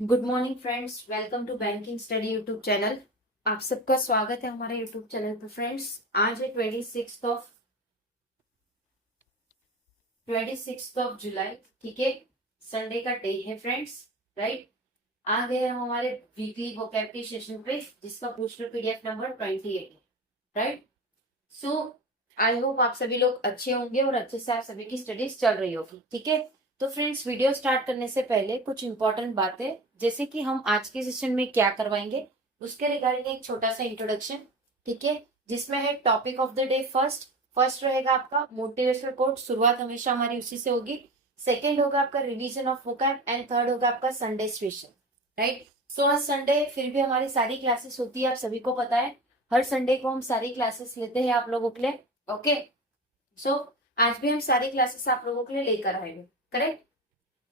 Good morning friends, welcome to banking study YouTube channel. आप सबका स्वागत है हमारे यूट्यूब चैनल पर। फ्रेंड्स, आज है 26 ऑफ जुलाई। ठीक है, संडे का डे है फ्रेंड्स। राइट, आ गए हम हमारे वीकली वोकैब के सेशन पे, जिसका पोस्टर पीडीएफ नंबर 28 है। राइट, सो आई होप आप सभी लोग अच्छे होंगे और अच्छे से आप सभी की स्टडीज चल रही होगी। ठीक है, तो फ्रेंड्स, वीडियो स्टार्ट करने से पहले कुछ इंपॉर्टेंट बातें, जैसे कि हम आज के सेशन में क्या करवाएंगे उसके रिगार्डिंग एक छोटा सा इंट्रोडक्शन। ठीक है, जिसमें है topic of the day. First रहेगा आपका मोटिवेशनल कोट, शुरुआत हमेशा हमारी उसी से होगी। सेकेंड होगा आपका revision of vocab and third होगा आपका संडे स्पेशल। राइट, सो आज संडे फिर भी हमारी सारी क्लासेस होती है, आप सभी को पता है। हर संडे को हम सारी क्लासेस लेते हैं आप लोगों के लिए। ओके, सो आज भी हम सारी क्लासेस आप लोगों के लिए लेकर आएंगे। करेक्ट,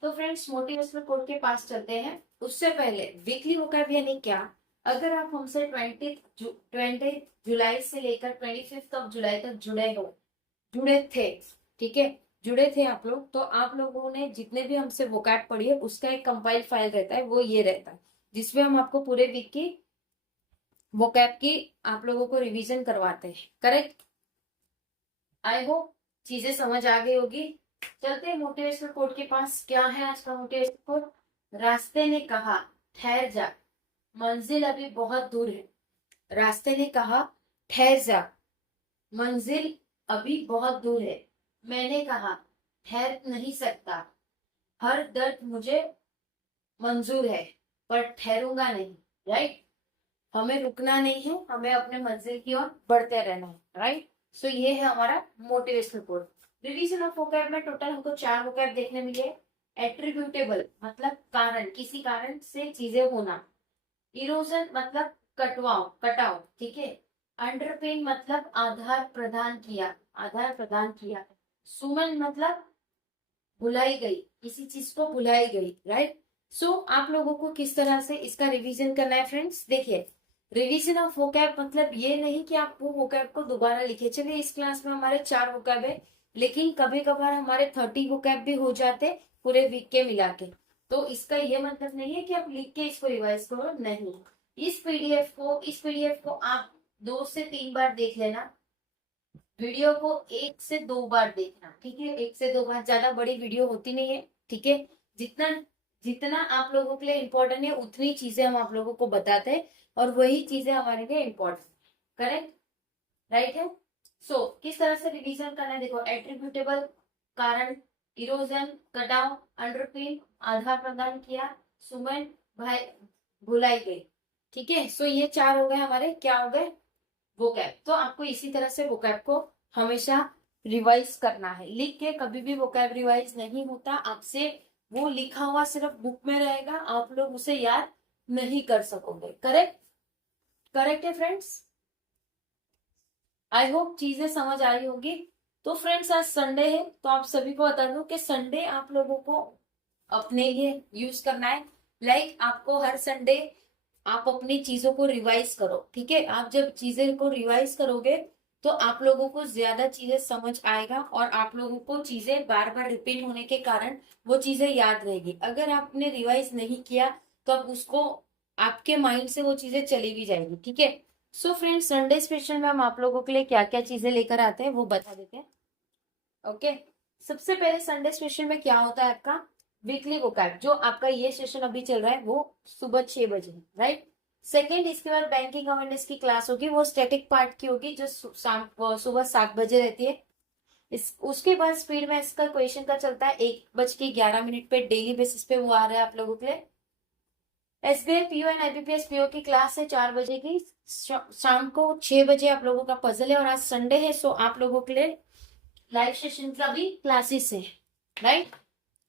तो फ्रेंड्स, मोटिवेशनल कोड के पास चलते हैं। उससे पहले वीकली वोकैब यानी क्या। अगर आप हमसे 20 जुलाई से लेकर 25 जुलाई तक जुड़े थे, ठीक है, जुड़े थे आप लोग, तो आप लोगों ने जितने भी हमसे वोकैब पढ़ी है उसका एक कंपाइल फाइल रहता है, वो ये रहता है, जिसमें हम आपको पूरे वीक की वोकैब की आप लोगों को रिवीजन करवाते हैं। करेक्ट, आई होप चीजें समझ आ गई होगी। चलते हैं मोटिवेशनल कोट के पास। क्या है आज का मोटिवेशनल कोट। रास्ते ने कहा ठहर जा, मंजिल अभी बहुत दूर है। रास्ते ने कहा ठहर जा, मंजिल अभी बहुत दूर है। मैंने कहा ठहर नहीं सकता, हर दर्द मुझे मंजूर है, पर ठहरूंगा नहीं। राइट, हमें रुकना नहीं है, हमें अपने मंजिल की ओर बढ़ते रहना है। राइट, सो ये है हमारा motivational quote. Revision of vocab में टोटल हमको 4 वोकैब देखने मिले। एट्रीब्यूटेबल मतलब कारण, किसी कारण से चीजें होना। इरोजन मतलब कटाव। ठीक है। अंडरपिन मतलब आधार प्रदान किया। सुमन मतलब भुलाई गई, किसी चीज को भुलाई गई। राइट, सो आप लोगों को किस तरह से इसका रिवीजन करना है फ्रेंड्स, देखिए। रिवीजन ऑफ वोकैब मतलब ये नहीं कि आप वो वोकैब को दोबारा लिखे। चलिए, इस क्लास में हमारे 4 वोकैब है, लेकिन कभी कभार हमारे 30 वोकैब भी हो जाते पूरे वीक के मिला के। तो इसका ये मतलब नहीं है कि आप लिख के इसको रिवाइज करो, नहीं। इस पीडीएफ को आप 2 से 3 बार देख लेना। वीडियो को 1 से 2 बार देखना। ठीक है, 1 से 2 बार, ज्यादा बड़ी वीडियो होती नहीं है। ठीक है, जितना जितना आप लोगों के लिए इम्पोर्टेंट है उतनी चीजें हम आप लोगों को बताते हैं, और वही चीजें हमारे लिए इम्पोर्टेंट। करेक्ट, राइट है। सो किस तरह से रिवीजन करना है, देखो। एट्रीब्यूटेबल कारण, इरोजन कटाव, अंडरपिन आधार प्रदान किया, सुमन भाई भुलाई गई। ठीक है, सो ये 4 हो गए हमारे, क्या हो गए, वोकैब। तो आपको इसी तरह से वोकैब को हमेशा रिवाइज करना है। लिख के कभी भी वोकैब रिवाइज नहीं होता आपसे। वो लिखा हुआ सिर्फ बुक में रहेगा, आप लोग उसे याद नहीं कर सकोगे। करेक्ट, करेक्ट है फ्रेंड्स। आई होप चीजें समझ आई होगी। तो फ्रेंड्स, आज संडे है, तो आप सभी को बता दूं कि संडे आप लोगों को अपने लिए यूज करना है। आपको हर संडे आप अपनी चीजों को रिवाइज करो। ठीक है, आप जब चीजें को रिवाइज करोगे तो आप लोगों को ज्यादा चीजें समझ आएगा, और आप लोगों को चीजें बार बार रिपीट होने के कारण वो चीजें याद रहेगी। अगर आपने रिवाइज नहीं किया तो आप उसको, आपके माइंड से वो चीजें चली भी जाएगी। ठीक है, सो फ्रेंड्स, संडे स्पेशल में हम आप लोगों के लिए क्या क्या चीजें लेकर आते हैं वो बता देते हैं। ओके, सबसे पहले संडे स्पेशल में क्या होता है आपका वीकली वोकैब। जो आपका ये सेशन अभी चल रहा है वो सुबह 6 बजे है। राइट, सेकेंड, इसके बाद बैंकिंग अवेयरनेस की क्लास होगी, वो स्टैटिक पार्ट की होगी, जो सुबह 7 बजे रहती है। उसके बाद स्पीड में इसका क्वेश्चन का चलता है 1:11 पे, डेली बेसिस पे वो आ रहा है आप लोगों के लिए। SBI PO and IBPS PO की क्लास है 4 बजे की। शाम को 6 बजे आप लोगों का पजल है, और आज संडे है, सो आप लोगों के लिए लाइव सेशन का भी क्लासेस है। राइट,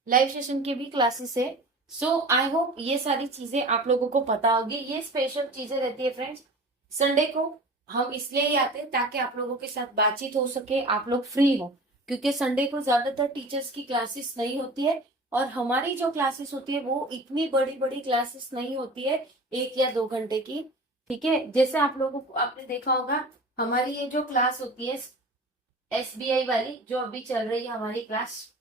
लाइव सेशन की भी क्लासेस है। सो आई होप ये सारी चीजें आप लोगों को पता होगी। ये स्पेशल चीजें रहती है फ्रेंड्स। संडे को हम इसलिए ही आते हैं ताकि आप लोगों के साथ बातचीत हो सके, आप लोग फ्री हो, क्योंकि संडे को ज्यादातर टीचर्स की क्लासेस नहीं होती है, और हमारी जो क्लासेस होती है वो इतनी बड़ी बड़ी क्लासेस नहीं होती है, 1 या 2 घंटे की। ठीक है, जैसे आप लोगों को, आपने देखा होगा हमारी ये जो क्लास होती है एसबीआई वाली, जो अभी चल रही है हमारी क्लास,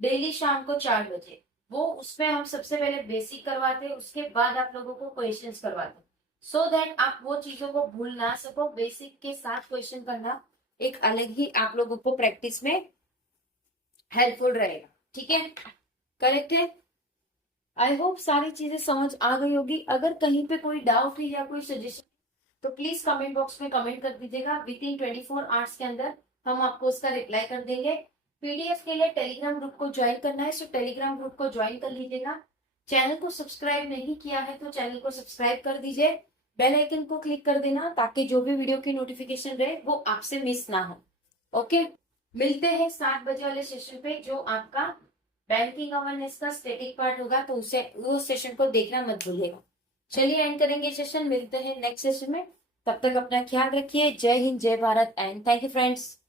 डेली शाम को 4 बजे। वो उसमें हम सबसे पहले बेसिक करवाते हैं, उसके बाद आप लोगों को क्वेश्चंस करवाते हैं, सो दैट आप वो चीजों को भूल ना सको। बेसिक के साथ क्वेश्चन करना एक अलग ही आप लोगों को प्रैक्टिस में हेल्पफुल रहेगा। ठीक है, करेक्ट है। आई होप सारी चीजें समझ आ गई होगी। अगर कहीं पे कोई डाउट है या कोई सजेशन तो प्लीज कमेंट बॉक्स में कमेंट कर दीजिएगा। विद इन 24 आवर्स के अंदर हम आपको उसका रिप्लाई कर देंगे। पीडीएफ के लिए टेलीग्राम ग्रुप को ज्वाइन करना है, सो टेलीग्राम ग्रुप को ज्वाइन कर लीजिएगा। चैनल को सब्सक्राइब नहीं किया है तो चैनल को सब्सक्राइब कर दीजिए, बेल आइकन को क्लिक कर देना ताकि जो भी वीडियो की नोटिफिकेशन रहे वो आपसे मिस ना हो। ओके, मिलते हैं 7 बजे वाले सेशन पे, जो आपका बैंकिंग अवेयरनेस का स्टैटिक पार्ट होगा, तो उसे वो सेशन को देखना मत भूलिएगा। चलिए एंड करेंगे सेशन, मिलते हैं नेक्स्ट सेशन में। तब तक अपना ख्याल रखिए। जय हिंद, जय Bharat and thank you friends.